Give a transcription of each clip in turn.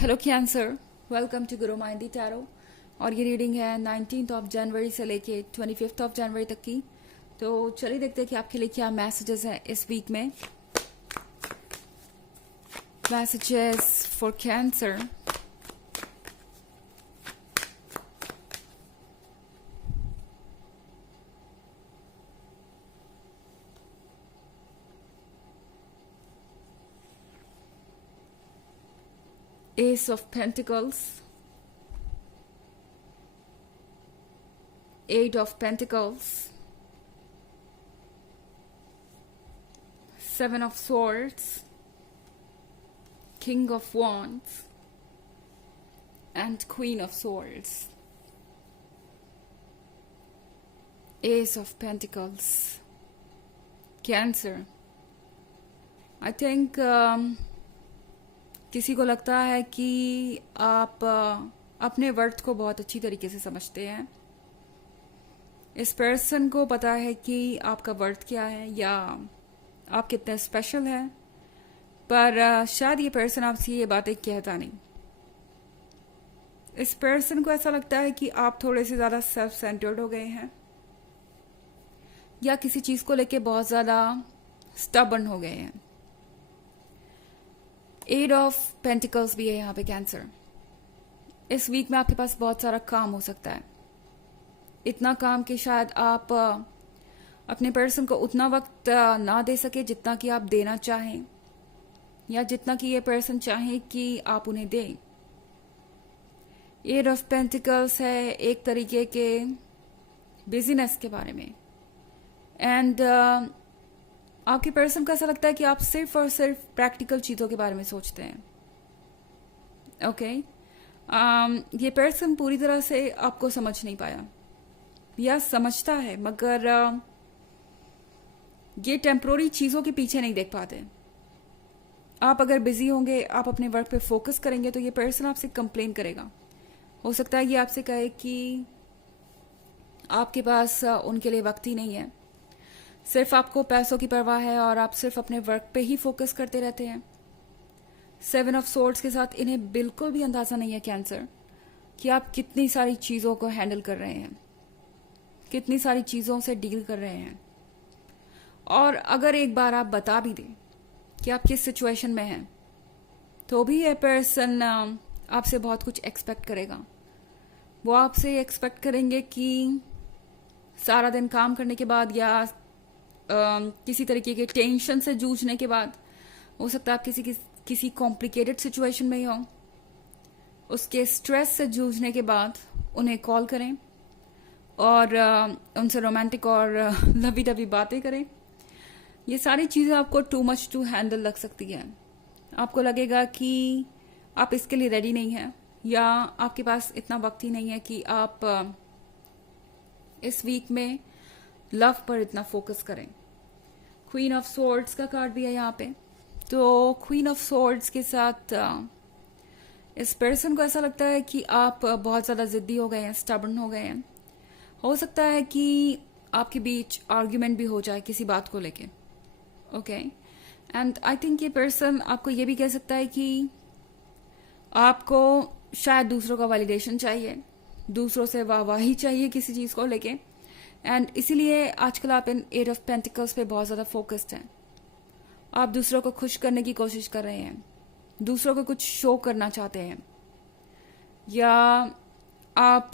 Hello cancer, welcome to Guru माइंडी tarot. और ये reading है 19 जनवरी से लेके 25 जनवरी तक की। तो चलिए देखते हैं कि आपके लिए क्या मैसेजेस हैं इस वीक में। Messages for cancer. Ace of Pentacles, Eight of Pentacles, Seven of Swords, King of Wands, and Queen of Swords. Ace of Pentacles. Cancer. I think किसी को लगता है कि आप अपने वर्थ को बहुत अच्छी तरीके से समझते हैं। इस पर्सन को पता है कि आपका वर्थ क्या है या आप कितने स्पेशल हैं, पर शायद ये पर्सन आपसे ये बातें कहता नहीं। इस पर्सन को ऐसा लगता है कि आप थोड़े से ज़्यादा सेल्फ सेंटर्ड हो गए हैं या किसी चीज़ को लेके बहुत ज़्यादा स्टबर्न हो गए हैं। एट ऑफ पेंटिकल्स भी है यहाँ पे कैंसर। इस वीक में आपके पास बहुत सारा काम हो सकता है, इतना काम कि शायद आप अपने पर्सन को उतना वक्त ना दे सके जितना कि आप देना चाहें या जितना कि ये पर्सन चाहे कि आप उन्हें दें। एट ऑफ पेंटिकल्स है एक तरीके के बिजीनेस के बारे में। एंड आपके पर्सन को ऐसा लगता है कि आप सिर्फ और सिर्फ प्रैक्टिकल चीज़ों के बारे में सोचते हैं। ओके, ये पर्सन पूरी तरह से आपको समझ नहीं पाया या समझता है, मगर ये टेम्प्रोरी चीज़ों के पीछे नहीं देख पाते। आप अगर बिजी होंगे, आप अपने वर्क पे फोकस करेंगे, तो ये पर्सन आपसे कंप्लेन करेगा। हो सकता है ये आपसे कहे कि आपके पास उनके लिए वक्त ही नहीं है, सिर्फ आपको पैसों की परवाह है और आप सिर्फ अपने वर्क पे ही फोकस करते रहते हैं। सेवन ऑफ सोर्ड्स के साथ इन्हें बिल्कुल भी अंदाजा नहीं है कैंसर कि आप कितनी सारी चीज़ों को हैंडल कर रहे हैं, कितनी सारी चीज़ों से डील कर रहे हैं। और अगर एक बार आप बता भी दें कि आप किस सिचुएशन में हैं, तो भी ये पर्सन आपसे बहुत कुछ एक्सपेक्ट करेगा। वो आपसे एक्सपेक्ट करेंगे कि सारा दिन काम करने के बाद या किसी तरीके के टेंशन से जूझने के बाद, हो सकता है आप किसी कॉम्प्लिकेटेड सिचुएशन में ही हो, उसके स्ट्रेस से जूझने के बाद उन्हें कॉल करें और उनसे रोमांटिक और लवी डवी बातें करें। ये सारी चीज़ें आपको टू मच टू हैंडल लग सकती है। आपको लगेगा कि आप इसके लिए रेडी नहीं हैं या आपके पास इतना वक्त ही नहीं है कि आप इस वीक में लव पर इतना फोकस करें। क्वीन ऑफ सोर्ड्स का कार्ड भी है यहाँ पे। तो क्वीन ऑफ सोर्ड्स के साथ इस पर्सन को ऐसा लगता है कि आप बहुत ज़्यादा जिद्दी हो गए हैं, स्टबर्न हो गए हैं। हो सकता है कि आपके बीच आर्ग्यूमेंट भी हो जाए किसी बात को लेके। ओके, एंड आई थिंक ये पर्सन आपको ये भी कह सकता है कि आपको शायद दूसरों का वैलिडेशन चाहिए, दूसरों से वाहवाही चाहिए किसी चीज़ को लेके। एंड इसीलिए आजकल आप इन एट ऑफ पेंटिकल्स पे बहुत ज़्यादा फोकस्ड हैं। आप दूसरों को खुश करने की कोशिश कर रहे हैं, दूसरों को कुछ शो करना चाहते हैं, या आप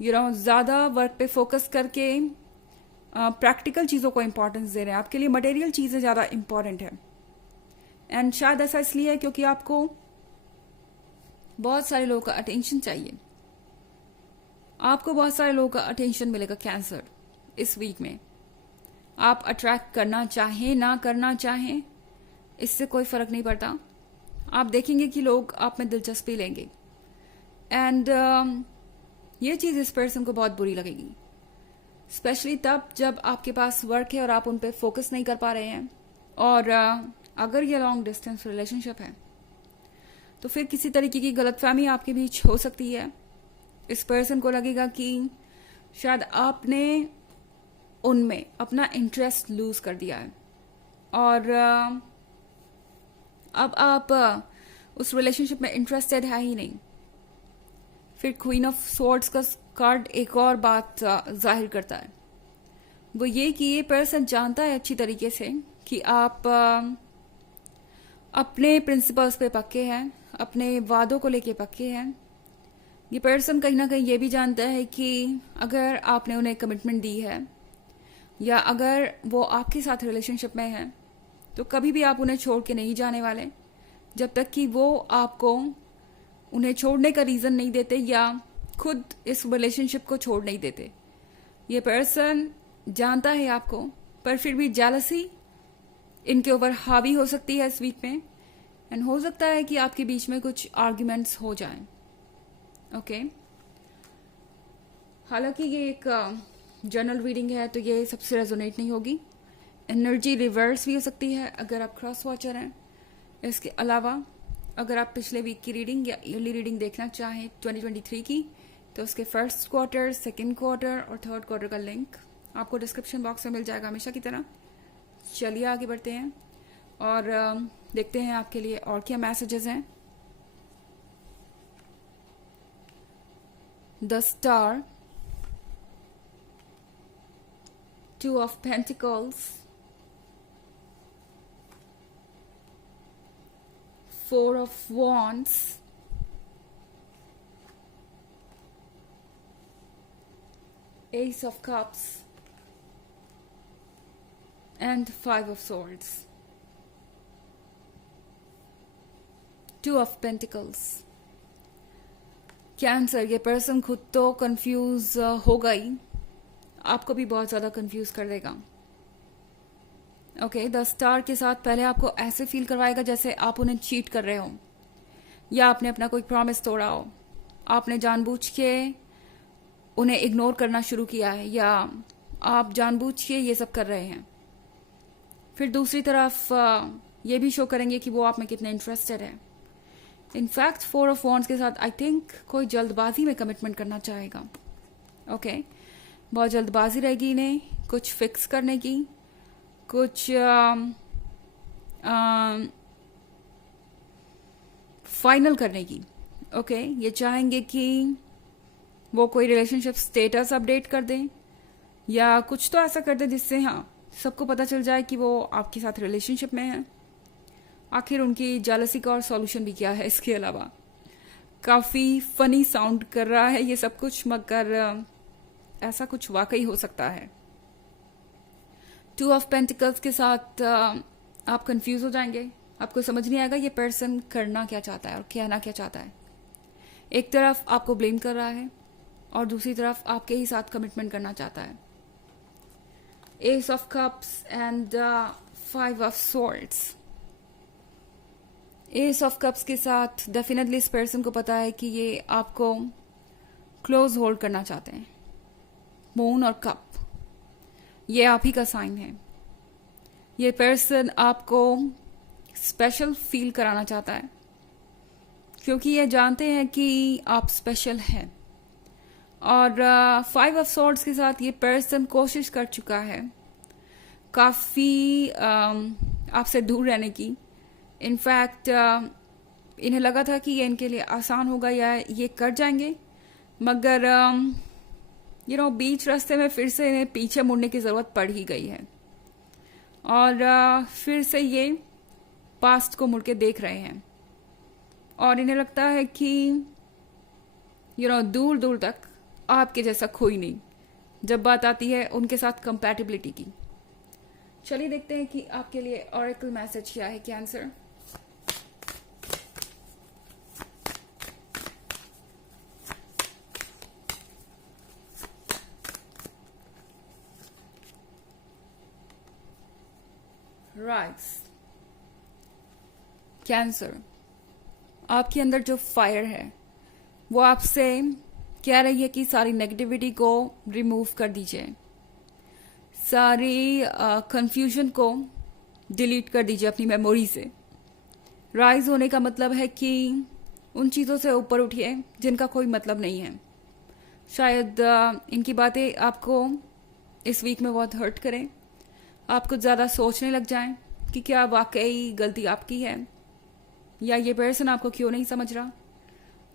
ज़्यादा वर्क पे फोकस करके प्रैक्टिकल चीज़ों को इम्पोर्टेंस दे रहे हैं। आपके लिए मटेरियल चीज़ें ज़्यादा इम्पॉर्टेंट है। एंड शायद ऐसा इसलिए है क्योंकि आपको बहुत सारे लोगों का अटेंशन चाहिए। आपको बहुत सारे लोगों का अटेंशन मिलेगा कैंसर इस वीक में। आप अट्रैक्ट करना चाहें ना करना चाहें, इससे कोई फर्क नहीं पड़ता। आप देखेंगे कि लोग आप में दिलचस्पी लेंगे। एंड ये चीज़ इस पर्सन को बहुत बुरी लगेगी, स्पेशली तब जब आपके पास वर्क है और आप उन पर फोकस नहीं कर पा रहे हैं। और अगर ये लॉन्ग डिस्टेंस रिलेशनशिप है तो फिर किसी तरीके की गलतफहमी आपके बीच हो सकती है। इस पर्सन को लगेगा कि शायद आपने उनमें अपना इंटरेस्ट लूज कर दिया है और अब आप उस रिलेशनशिप में इंटरेस्टेड है ही नहीं। फिर क्वीन ऑफ स्वॉर्ड्स का कार्ड एक और बात जाहिर करता है, वो ये कि ये पर्सन जानता है अच्छी तरीके से कि आप अपने प्रिंसिपल्स पे पक्के हैं, अपने वादों को लेके पक्के हैं। ये पर्सन कहीं ना कहीं ये भी जानता है कि अगर आपने उन्हें कमिटमेंट दी है या अगर वो आपके साथ रिलेशनशिप में है तो कभी भी आप उन्हें छोड़ के नहीं जाने वाले जब तक कि वो आपको उन्हें छोड़ने का रीज़न नहीं देते या खुद इस रिलेशनशिप को छोड़ नहीं देते। ये पर्सन जानता है आपको, पर फिर भी जेलसी इनके ऊपर हावी हो सकती है इस वीक में, एंड हो सकता है कि आपके बीच में कुछ आर्ग्यूमेंट्स हो जाएं। ओके, हालांकि ये एक जनरल रीडिंग है तो ये सबसे रेजोनेट नहीं होगी। एनर्जी रिवर्स भी हो सकती है अगर आप क्रॉस वॉचर हैं। इसके अलावा अगर आप पिछले वीक की रीडिंग या ईयरली रीडिंग देखना चाहें 2023 की, तो उसके फर्स्ट क्वार्टर, सेकेंड क्वार्टर और थर्ड क्वार्टर का लिंक आपको डिस्क्रिप्शन बॉक्स में मिल जाएगा हमेशा की तरह। चलिए आगे बढ़ते हैं और देखते हैं आपके लिए और क्या मैसेजेस हैं। The star, 2 of Pentacles, 4 of Wands, Ace of Cups, and 5 of Swords. 2 of Pentacles. Cancer, ये पर्सन खुद तो कंफ्यूज होगा ही, आपको भी बहुत ज़्यादा कंफ्यूज कर देगा। ओके, द स्टार के साथ पहले आपको ऐसे फील करवाएगा जैसे आप उन्हें चीट कर रहे हो या आपने अपना कोई प्रॉमिस तोड़ा हो, आपने जानबूझ के उन्हें इग्नोर करना शुरू किया है या आप जानबूझ के ये सब कर रहे हैं। फिर दूसरी तरफ ये भी शो करेंगे कि वो आप में कितने इंटरेस्टेड है। इनफैक्ट 4 of Wands के साथ आई थिंक कोई जल्दबाजी में कमिटमेंट करना चाहेगा। ओके, बहुत जल्दबाजी रहेगी इन्हें कुछ फिक्स करने की, कुछ फाइनल करने की। ओके, ये चाहेंगे कि वो कोई रिलेशनशिप स्टेटस अपडेट कर दें या कुछ तो ऐसा कर दें जिससे हाँ सबको पता चल जाए कि वो आपके साथ रिलेशनशिप में है। आखिर उनकी जेलसी का और सॉल्यूशन भी क्या है इसके अलावा। काफ़ी फनी साउंड कर रहा है ये सब कुछ, मगर ऐसा कुछ वाकई हो सकता है। 2 of Pentacles के साथ आप कंफ्यूज हो जाएंगे, आपको समझ नहीं आएगा ये पर्सन करना क्या चाहता है और कहना क्या चाहता है। एक तरफ आपको ब्लेम कर रहा है और दूसरी तरफ आपके ही साथ कमिटमेंट करना चाहता है। Ace of Cups and 5 of Swords. Ace of Cups के साथ डेफिनेटली इस पर्सन को पता है कि ये आपको क्लोज होल्ड करना चाहते हैं। मून और कप, ये आप ही का साइन है। ये पर्सन आपको स्पेशल फील कराना चाहता है क्योंकि ये जानते हैं कि आप स्पेशल हैं। और 5 of Swords के साथ ये पर्सन कोशिश कर चुका है काफ़ी आपसे दूर रहने की। इनफैक्ट इन्हें लगा था कि ये इनके लिए आसान होगा या ये कर जाएंगे, मगर बीच रास्ते में फिर से इन्हें पीछे मुड़ने की ज़रूरत पड़ ही गई है और फिर से ये पास्ट को मुड़ के देख रहे हैं और इन्हें लगता है कि दूर दूर तक आपके जैसा कोई नहीं जब बात आती है उनके साथ कंपैटिबिलिटी की। चलिए देखते हैं कि आपके लिए ऑरेकल मैसेज क्या है कैंसर। राइट्स, कैंसर, आपके अंदर जो फायर है वो आपसे कह रही है कि सारी नेगेटिविटी को रिमूव कर दीजिए, सारी कंफ्यूजन को डिलीट कर दीजिए अपनी मेमोरी से। राइज होने का मतलब है कि उन चीज़ों से ऊपर उठिए जिनका कोई मतलब नहीं है। शायद इनकी बातें आपको इस वीक में बहुत हर्ट करें, आप कुछ ज़्यादा सोचने लग जाएं कि क्या वाकई गलती आपकी है या ये पर्सन आपको क्यों नहीं समझ रहा,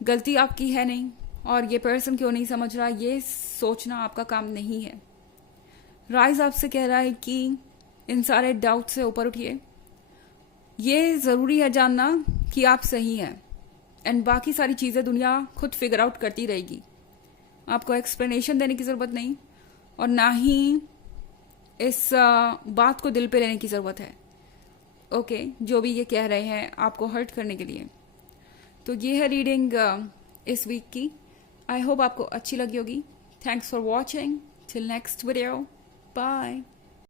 गलती आपकी है नहीं, और ये पर्सन क्यों नहीं समझ रहा, ये सोचना आपका काम नहीं है। राइज आपसे कह रहा है कि इन सारे डाउट से ऊपर उठिए। ये ज़रूरी है जानना कि आप सही हैं, एंड बाकी सारी चीज़ें दुनिया खुद फिगर आउट करती रहेगी। आपको एक्सप्लेनेशन देने की ज़रूरत नहीं, और ना ही इस बात को दिल पे लेने की ज़रूरत है। ओके, जो भी ये कह रहे हैं आपको हर्ट करने के लिए। तो ये है रीडिंग इस वीक की। आई होप आपको अच्छी लगी होगी। Thanks for watching. Till next video, bye.